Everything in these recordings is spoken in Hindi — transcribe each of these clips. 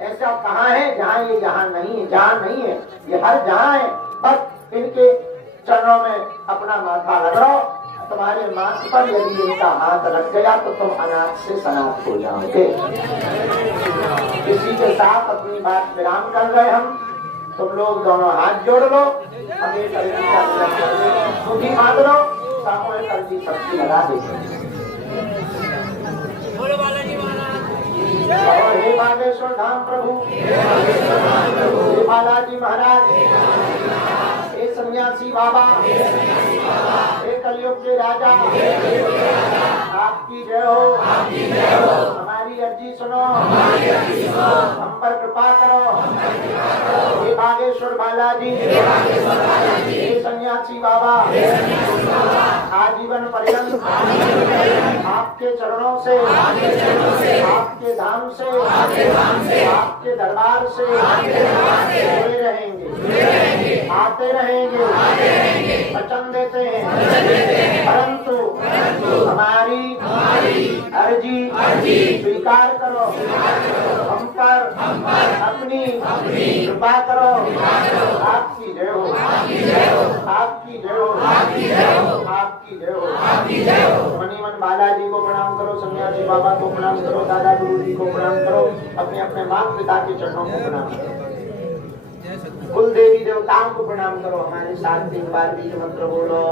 ऐसा कहाँ है जहाँ ये यहाँ नहीं है, जहाँ नहीं है ये हर जहाँ है। बस इनके चरणों में अपना माथा लगाओ। तुम्हारे माथ पर यदि इनका हाथ लग गया तो तुम अनाथ से सनाथ हो जाओगे। इसी के साथ अपनी बात विराम कर रहे हम। तुम लोग दोनों हाथ जोड़ लो, हमें सुधी बांध लो, सामूहिक अर्जी शक्ति लगा दे। हे बागेश्वर धाम प्रभु, हे बालाजी महाराज, हे सन्यासी बाबा, हे कलयुग के राजा, आपकी जय हो। हमारी अर्जी सुनो, हम पर कृपा करो। हे बागेश्वर बालाजी, हे सन्यासी बाबा, आजीवन पर्यंत आपके चरणों से, आपके धाम से, आपके दरबार से जुड़े रहेंगे, आते रहेंगे, वचन देते हैं। परंतु हमारी अर्जी स्वीकार करो, हम पर अपनी कृपा करो। आपकी जय हो, आपकी जय हो, आपकी जय हो, आपकी जय हो। मनी मन बालाजी को प्रणाम करो, सन्यासी बाबा को प्रणाम करो, दादा गुरु जी को प्रणाम करो, अपने अपने माता पिता के चरणों को प्रणाम करो, कुल देवी देवताओं को प्रणाम करो। हमारे साथ 3 बार बीज मंत्र बोलो।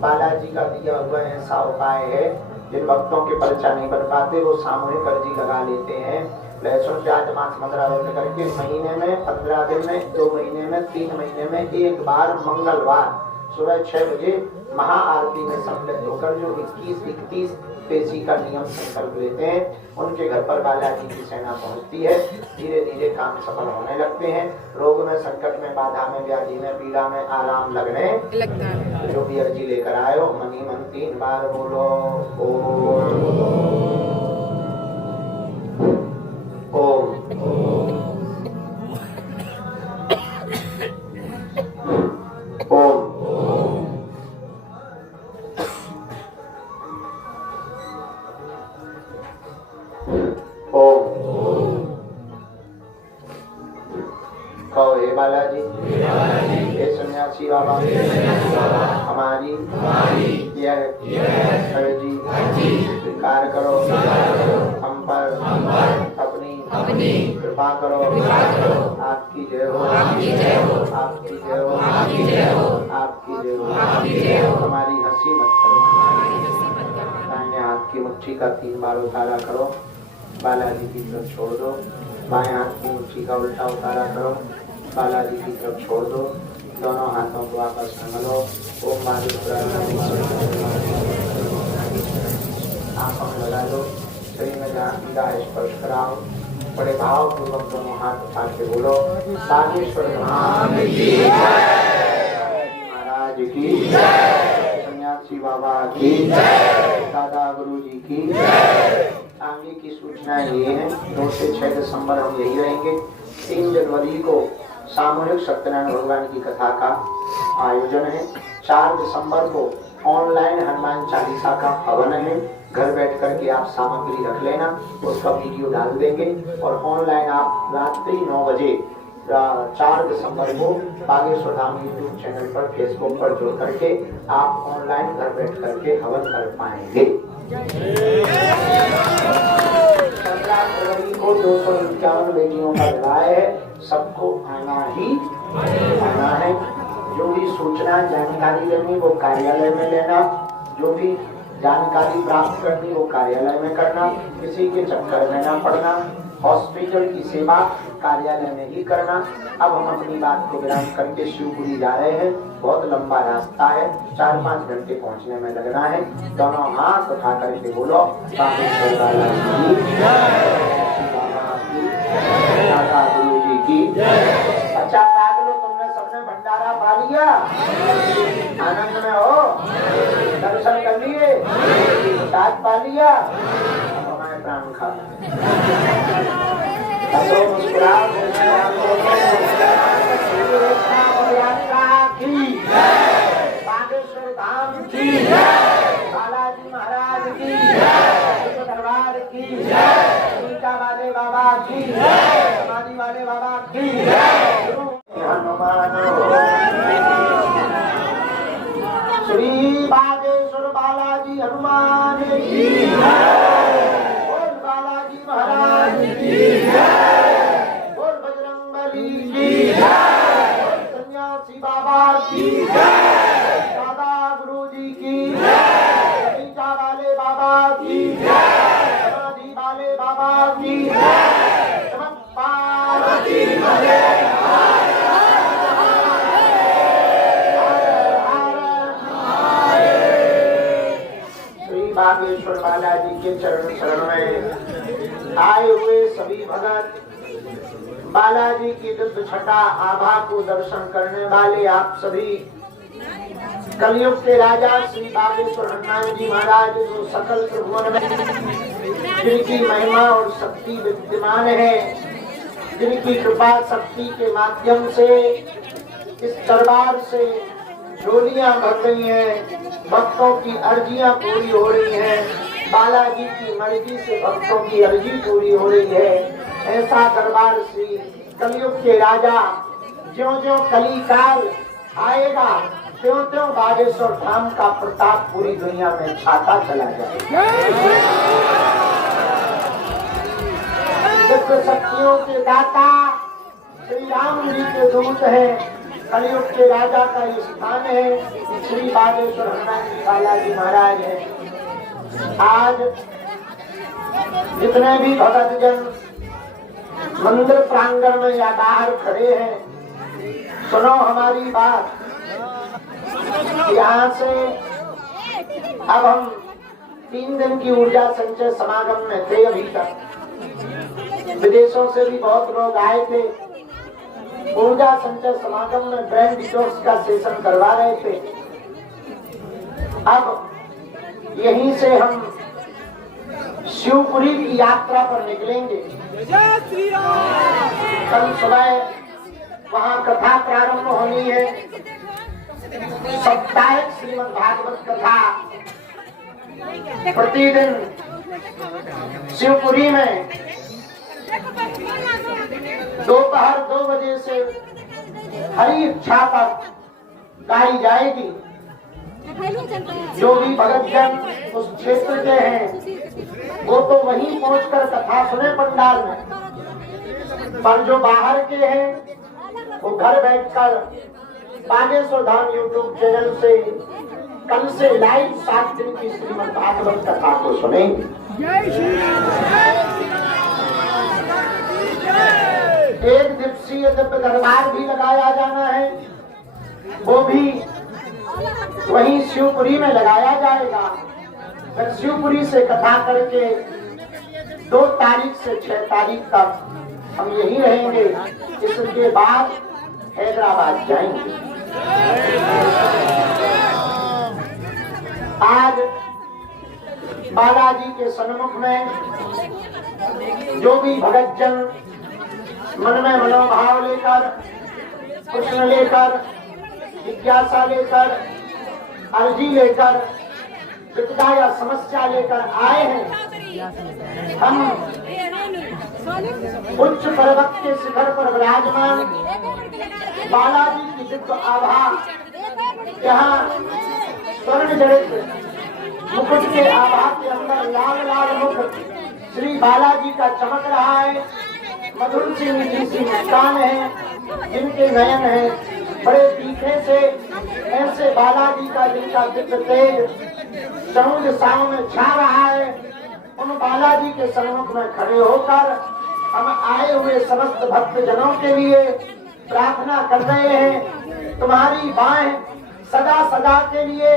बालाजी का दिया हुआ ऐसा उपाय है, जिन भक्तों के पर्चा नहीं बन पाते वो सामूहिक अर्जी लगा लेते हैं। लहसुन प्याज मांस मदिरा बंद करके महीने में 15 दिन में, 2 महीने में, 3 महीने में 1 बार मंगलवार सुबह 6 बजे महाआरती में सम्मिलित होकर जो 21-31 पेशी का नियम संकल्प लेते हैं, उनके घर पर बालाजी की सेना पहुंचती है। धीरे धीरे काम सफल होने लगते हैं। रोग में, संकट में, बाधा में, व्याधि में, पीड़ा में आराम लगने लगता है। जो भी अर्जी लेकर आयो मनी मन 3 बार बोलो ओम। बालाजी, हे सन्यासी बाबा, हमारी यह अर्जी स्वीकार करो, हम पर अपनी कृपा करो। आपकी जय हो, आपकी जय हो, आपकी जय हो, आपकी जय हो, आपकी जय हो। हमारी हंसी मत करो। दाहिने हाथ की मुट्ठी का 3 बार उतारा करो, बालाजी की तरफ छोड़ दो। बाएं हाथ की मुट्ठी का उल्टा उतारा करो, बालाजी की तरफ छोड़ दो। दोनों हाथों को आपस में मलो। ओम आंखों में लगा दो, शरीर में जहाँ स्पर्श कराओ। बड़े भाव पूर्वक दोनों हाथ उठा के बोलो बागेश्वर धाम की जय, महाराज की जय, सन्यासी बाबा की जय, दादा गुरु जी की जय। आगे की सूचना ये है, 2 से 6 दिसंबर हम यही रहेंगे। 3 जनवरी को सामूहिक सत्यनारायण भगवान की कथा का आयोजन है। 4 दिसंबर को ऑनलाइन हनुमान चालीसा का हवन है। घर बैठ करके आप सामग्री रख लेना, उसका वीडियो डाल देंगे और ऑनलाइन आप रात्रि 9 बजे 4 दिसंबर को बागेश्वर धाम यूट्यूब चैनल पर, फेसबुक पर जुड़ करके आप ऑनलाइन घर बैठ करके हवन कर पाएंगे। 15 फरवरी को 251 बेटियों का विवाह है। सबको आना ही आना है। जो भी सूचना जानकारी लेनी वो कार्यालय में लेना, जो भी जानकारी प्राप्त करनी वो कार्यालय में करना, किसी के चक्कर में ना पड़ना। हॉस्पिटल की सेवा कार्यालय में ही करना। अब हम अपनी बात को विराम करके शिवपुरी जा रहे हैं। बहुत लंबा रास्ता है, 4-5 घंटे पहुंचने में लगना है। दोनों हाथ उठा करके बोलो बागेश्वर बाला की दादा गुरु जी की। अच्छा पागलो, तुमने सबने भंडारा पा लिया, आनंद में हो, दर्शन कर लिए, साथ पा लिया, हमारे प्राण खा बागेश्वर धाम की, बालाजी महाराज की, दरबार की, टीका वाले बाबा की, समाधि वाले बाबा की। हनुमान श्री बागेश्वर बालाजी हनुमान की, बोल बालाजी महाराज की, बोल बजरंगबली की, बोल सन्यासी बाबा की, दादा गुरु जी की, टीका वाले बाबा की, समाधि वाले बाबा की, पार्वती बागेश्वर बालाजी के चरण शरण में आए हुए सभी भगत, बालाजी की दिव्य छटा आभा को दर्शन करने वाले आप सभी, कलयुग के राजा श्री बागेश्वर हनुमान जी महाराज जो सकल त्रिभुवन में जिनकी महिमा और शक्ति विद्यमान है, जिनकी कृपा शक्ति के माध्यम से इस दरबार से झोलियां भर रही हैं, भक्तों की अर्जियां पूरी हो रही हैं, बालाजी की मर्जी से भक्तों की अर्जी पूरी हो रही है। ऐसा दरबार श्री कलयुग के राजा, ज्यों-ज्यों कली काल आएगा त्यों-त्यों बागेश्वर धाम का प्रताप पूरी दुनिया में छाता चला जाएगा। दिव्य शक्तियों के दाता श्री राम जी के दूत हैं, कलयुग के राजा का ये स्थान है, श्री बागेश्वर हनुमान जी बालाजी महाराज है। आज जितने भी भगत जन मंदिर प्रांगण में या बाहर खड़े हैं, सुनो हमारी बात। यहाँ से अब हम 3 दिन की ऊर्जा संचय समागम में थे। अभी तक विदेशों से भी बहुत लोग आए थे, ऊर्जा संचय समागम में ब्रेन डिटॉक्स का सेशन करवा रहे थे। अब यहीं से हम शिवपुरी की यात्रा पर निकलेंगे। कल सुबह वहाँ कथा प्रारंभ होनी है। साप्ताहिक श्रीमद् भागवत कथा प्रतिदिन शिवपुरी में दोपहर 2 बजे से हरि इच्छा तक गाई जाएगी। जो भी भगत जन उस क्षेत्र के हैं वो तो वहीं पहुंचकर कथा सुने पंडाल में, पर जो बाहर के हैं वो घर बैठकर बागेश्वर धाम यूट्यूब चैनल से कल से लाइव 7 दिन की श्रीमद् भागवत कथा को सुनेंगे। एक दिवसीय दिव्य दरबार भी लगाया जाना है, वो भी वहीं शिवपुरी में लगाया जाएगा। फिर शिवपुरी से कथा करके 2 तारीख से 6 तारीख तक हम यहीं रहेंगे। इसके बाद हैदराबाद जाएंगे। आज बालाजी के सन्मुख में जो भी भगत जन मन में मनोभाव लेकर, प्रश्न लेकर, जिज्ञासा लेकर, अर्जी लेकर, विपदा या समस्या लेकर आए हैं, हम उच्च पर्वत के शिखर पर विराजमान बालाजी की दिव्य आभा, जहाँ स्वर्ण जड़ित मुकुट के आभा के अंदर लाल लाल मुख श्री बालाजी का चमक रहा है। मधुर सी मीठी सी मुस्कान है, जिनके नयन है बड़े तीखे से, ऐसे बालाजी का जिनका दिव्य तेज चहुं दिशाओं में छा रहा है, उन बालाजी के सन्मुख में खड़े होकर हम आए हुए समस्त भक्त जनों के लिए प्रार्थना कर रहे हैं। तुम्हारी बाहें सदा सदा के लिए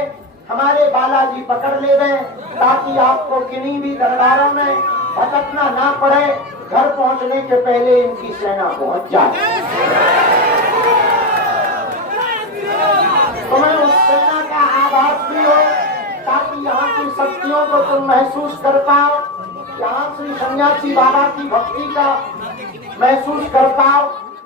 हमारे बालाजी पकड़ ले गए, ताकि आपको किन्हीं भी दरबारों में भटकना ना पड़े। घर पहुंचने के पहले इनकी सेना पहुंच जाए। तुम्हें उस सेना का आभास भी हो, ताकि यहाँ की शक्तियों को तुम महसूस कर पाओ, यहाँ श्री सन्यासी बाबा की भक्ति का महसूस कर पाओ,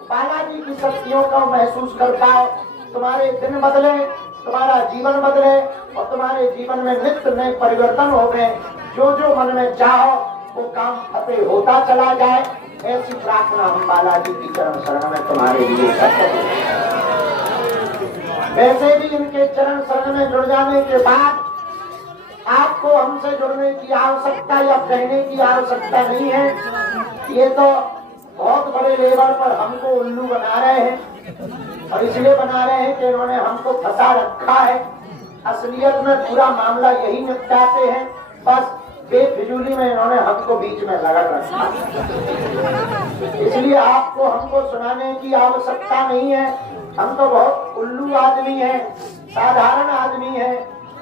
बालाजी की शक्तियों का महसूस कर पाओ। तुम्हारे दिन बदले, तुम्हारा जीवन बदले और तुम्हारे जीवन में नित्य नए परिवर्तन हो गए। जो जो मन में चाहो वो काम फतेह होता चला जाए। ऐसी प्रार्थना हम बालाजी की चरण शरण में तुम्हारे लिए करते हैं। वैसे भी इनके चरण शरण में जुड़ जाने के बाद आपको हमसे जुड़ने की आवश्यकता या कहने की आवश्यकता नहीं है। ये तो बहुत बड़े लेवल पर हमको उल्लू बना रहे हैं, और इसलिए बना रहे हैं कि इन्होंने हमको फंसा रखा है। असलियत में पूरा मामला यही निपटाते हैं, बस बेफिजूली में इन्होंने हमको बीच में रगड़ रखा। इसलिए आपको हमको सुनाने की आवश्यकता नहीं है। हम तो बहुत उल्लू आदमी हैं, साधारण आदमी हैं।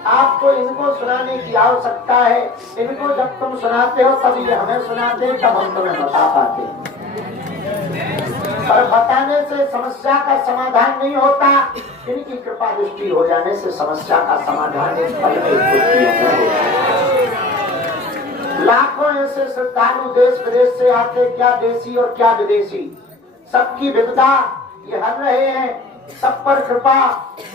आपको इनको सुनाने की आवश्यकता है। इनको जब तुम सुनाते हो तब ये हमें सुनाते हैं, तब हम तुम्हें बता पाते हैं। पर बताने से समस्या का समाधान नहीं होता। इनकी कृपा दृष्टि हो जाने से समस्या का समाधान एक पल में लाखों ऐसे श्रद्धालु देश विदेश से आते, क्या देशी और क्या विदेशी, सबकी विपदा ये हर रहे हैं, सब पर कृपा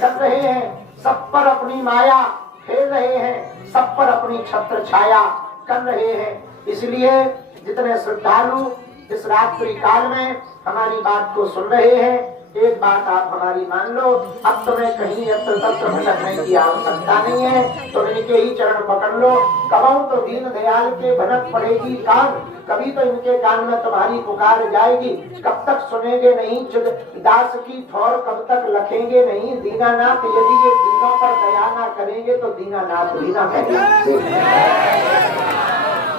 कर रहे हैं, सब पर अपनी माया फेर रहे हैं, सब पर अपनी छत्र छाया कर रहे हैं। इसलिए जितने श्रद्धालु इस रात्रि काल में हमारी बात को सुन रहे हैं, एक बात आप हमारी मान लो, अब तुम्हें कहीं यत्र तत्र भटकने की आवश्यकता नहीं है। तुम इनके ही चरण पकड़ लो। कबहू तो दीन दयाल के भनक पड़ेगी कान, कभी तो इनके कान में तुम्हारी पुकार जाएगी। कब तक सुनेंगे नहीं दास की ठौर, कब तक लखेंगे नहीं दीनानाथ। यदि ये दीनों पर दया ना करेंगे तो दीनानाथ भी ना कहेंगे।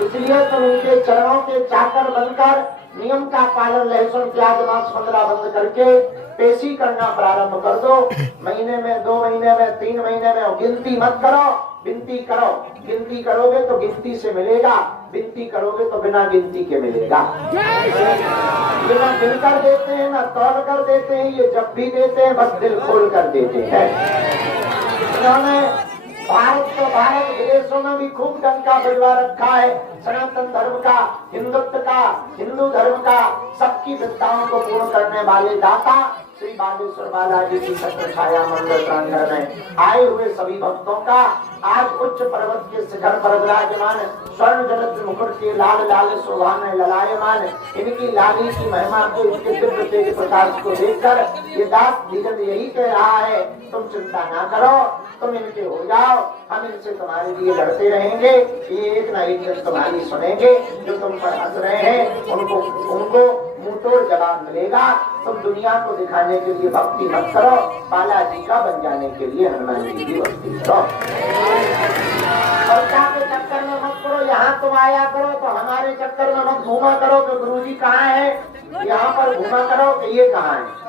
इसलिए तुम इनके चरणों के चाकर बनकर नियम का पालन, लहसुन प्याज मांस वगैरह बंद करके पेशी करना प्रारंभ कर दो। महीने में, 2 महीने में, 3 महीने में गिनती मत करो, विनती करो। गिनती करोगे तो गिनती से मिलेगा, विनती करोगे तो बिना गिनती के मिलेगा। ये ना गिन कर देते हैं ना तौल कर देते हैं, ये जब भी देते हैं बस दिल खोल कर देते हैं। इन्होंने भारत को, भारत विदेशों में भी खूब डंका बजवा रखा है। सनातन धर्म का, हिंदुत्व का, हिंदू धर्म का, सबकी विद्याओं को पूर्ण करने वाले दाता श्री बालेश्वर बालाजी की छत्र छाया मंदिर प्रांगण में आए हुए सभी भक्तों का आज उच्च पर्वत के शिखर पर विराजमान स्वर्ण जनित मुकुट के लाल लाल शोभा में ललायमान इनकी लाली की महिमा को, इसके दिव्य तेज प्रकाश को देखकर ये दास धीरज यही कह रहा है, तुम चिंता ना करो, तुम इनके हो जाओ, हम इनसे तुम्हारे लिए लड़ते रहेंगे। ये एक ना एक दिन तुम्हारी सुनेंगे। जो तुम पर हंस रहे हैं उनको मुंहतोड़ जवाब मिलेगा। तुम दुनिया को दिखाने के लिए भक्ति मत करो, बालाजी का बन जाने के लिए हनुमान जी की भक्ति करो। और क्या के चक्कर में मत करो, यहाँ तुम आया करो तो हमारे चक्कर में मत घूमा करो कि गुरुजी कहाँ है, यहाँ पर घूमा करो कि ये कहाँ है।